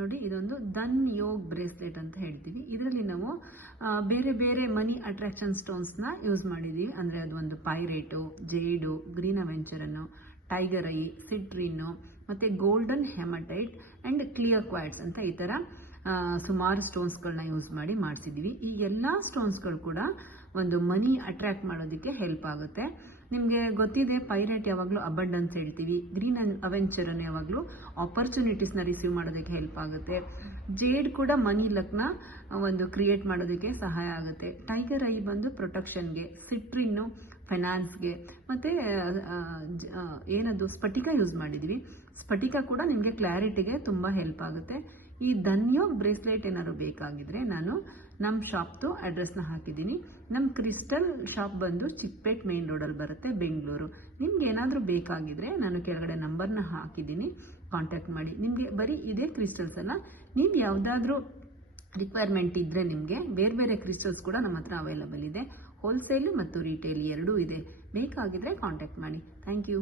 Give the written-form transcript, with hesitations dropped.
ನೋಡಿ, ಇದೊಂದು ಧನ್ ಯೋಗ್ ಬ್ರೇಸ್ಲೆಟ್ ಅಂತ ಹೇಳ್ತೀವಿ. ಇದರಲ್ಲಿ ನಾವು ಬೇರೆ ಬೇರೆ ಮನಿ ಅಟ್ರಾಕ್ಷನ್ ಸ್ಟೋನ್ಸ್ನ ಯೂಸ್ ಮಾಡಿದ್ದೀವಿ. ಅಂದರೆ ಅದು ಒಂದು ಪೈರೇಟು, ಜೇಡು, ಗ್ರೀನ್ ಅವೆಂಚರನ್ನು, ಟೈಗರ್ ಐ, ಸಿಟ್ರಿನ್ನು, ಮತ್ತು golden haematite and clear quartz ಅಂತ ಈ ಥರ ಸುಮಾರು ಸ್ಟೋನ್ಸ್ಗಳನ್ನ ಯೂಸ್ ಮಾಡಿ ಮಾಡಿಸಿದ್ದೀವಿ. ಈ ಎಲ್ಲ ಸ್ಟೋನ್ಸ್ಗಳು ಕೂಡ ಒಂದು ಮನಿ ಅಟ್ರಾಕ್ಟ್ ಮಾಡೋದಕ್ಕೆ ಹೆಲ್ಪ್ ಆಗುತ್ತೆ. ನಿಮಗೆ ಗೊತ್ತಿದೆ, ಪೈರೇಟ್ ಯಾವಾಗಲೂ ಅಬಂಡೆನ್ಸ್ ಹೇಳ್ತೀವಿ, ಗ್ರೀನ್ ಅವೆಂಚರನ್ನು ಯಾವಾಗಲೂ ಆಪರ್ಚುನಿಟೀಸ್ನ ರಿಸೀವ್ ಮಾಡೋದಕ್ಕೆ ಹೆಲ್ಪ್ ಆಗುತ್ತೆ. ಜೇಡ್ ಕೂಡ ಮನಿ ಲಕ್ನ ಒಂದು ಕ್ರಿಯೇಟ್ ಮಾಡೋದಕ್ಕೆ ಸಹಾಯ ಆಗುತ್ತೆ. ಟೈಗರ್ ಐ ಬಂದು ಪ್ರೊಟೆಕ್ಷನ್ಗೆ, ಸಿಟ್ರಿನ್ನು ಫೈನಾನ್ಸ್ಗೆ, ಮತ್ತು ಏನದು ಸ್ಫಟಿಕ ಯೂಸ್ ಮಾಡಿದ್ವಿ. ಸ್ಫಟಿಕ ಕೂಡ ನಿಮಗೆ ಕ್ಲಾರಿಟಿಗೆ ತುಂಬ ಹೆಲ್ಪ್ ಆಗುತ್ತೆ. ಈ ಧನ್ಯೋಗ್ ಬ್ರೇಸ್ಲೆಟ್ ಏನಾದ್ರು ಬೇಕಾಗಿದ್ರೆ ನಾನು ನಮ್ಮ ಶಾಪ್ದು ಅಡ್ರೆಸ್ನ ಹಾಕಿದ್ದೀನಿ. ನಮ್ಮ ಕ್ರಿಸ್ಟಲ್ ಶಾಪ್ ಬಂದು ಚಿಕ್ಕಪೇಟ್ ಮೇನ್ ರೋಡಲ್ಲಿ ಬರುತ್ತೆ, ಬೆಂಗಳೂರು. ನಿಮ್ಗೆ ಏನಾದರೂ ಬೇಕಾಗಿದ್ರೆ ನಾನು ಕೆಳಗಡೆ ನಂಬರ್ನ ಹಾಕಿದ್ದೀನಿ, ಕಾಂಟ್ಯಾಕ್ಟ್ ಮಾಡಿ. ನಿಮಗೆ ಬರೀ ಇದೇ ಕ್ರಿಸ್ಟಲ್ಸ್ ಅಲ್ಲ, ನೀವು ಯಾವುದಾದ್ರೂ ರಿಕ್ವೈರ್ಮೆಂಟ್ ಇದ್ದರೆ ನಿಮಗೆ ಬೇರೆ ಬೇರೆ ಕ್ರಿಸ್ಟಲ್ಸ್ ಕೂಡ ನಮ್ಮ ಹತ್ರ ಅವೈಲಬಲ್ ಇದೆ. ಹೋಲ್ಸೇಲ್ ಮತ್ತು ರಿಟೇಲ್ ಎರಡೂ ಇದೆ. ಬೇಕಾಗಿದ್ರೆ ಕಾಂಟ್ಯಾಕ್ಟ್ ಮಾಡಿ. Thank you.